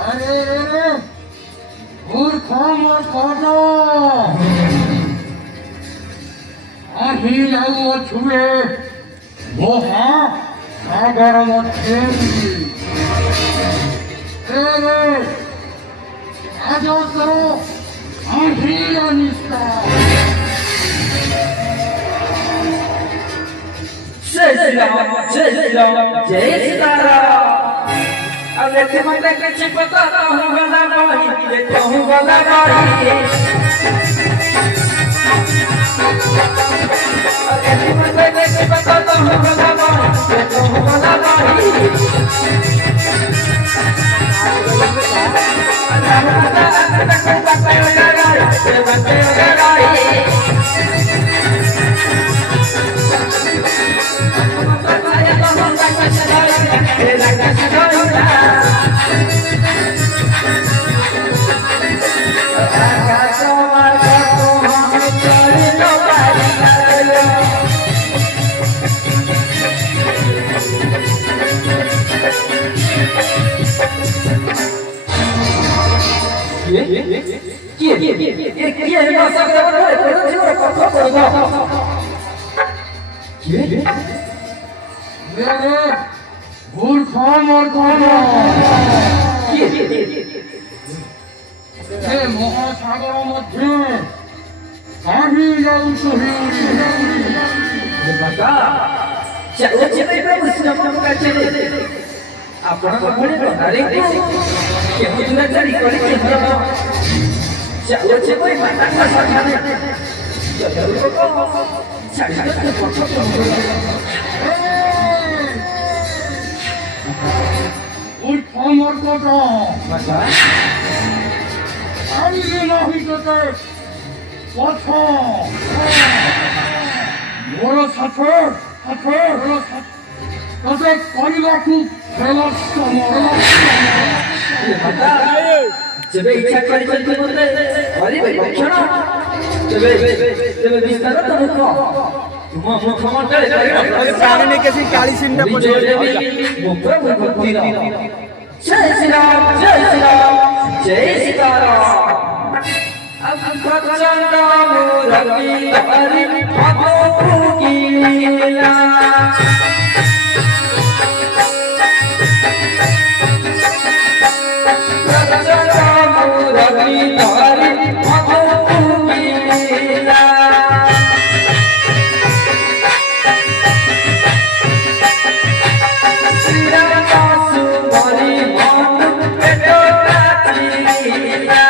अरे मूर्खा मूर्खा আহিলাও ছুঁয়ে মহা সাগর মধ্যে আজ আহিলা নিষ্ঠা जय श्री राम जय श्री राम जय सीताराम। अरे तुम्हें कुछ पता नहीं वाला नहीं ये कहूँ वाला नहीं। अरे तुम्हें कुछ पता नहीं वाला नहीं ये कहूँ वाला नहीं। मूर्खा मूर्खा মহাসাগর মধ্যে আহিলাও শহীদ चलो चलो प्रभु श्री राम का चले आपण कोणी नारी के मुझे चली कोणी के चलो चलो माता का सामने चलो को चली के पछो मूर्खा मूर्खा माता আমি নাহি তোতে পথ মোর সাথে সাথে তোতে କରିବାକୁ ফেলস্ত जब इच्छा करी चलते बोलते अरे भाई क्षण जब विस्तार तो मुखो मुख्यमंत्री सामने कैसी काली सिंडा जय श्री राम जय श्री राम जय सीताराम। अब प्रचंड मुरली हरि भगो की लीला प्रचंड मुरली हरि भगो की लीला श्री राम दासु हरि मन पेटो काटिला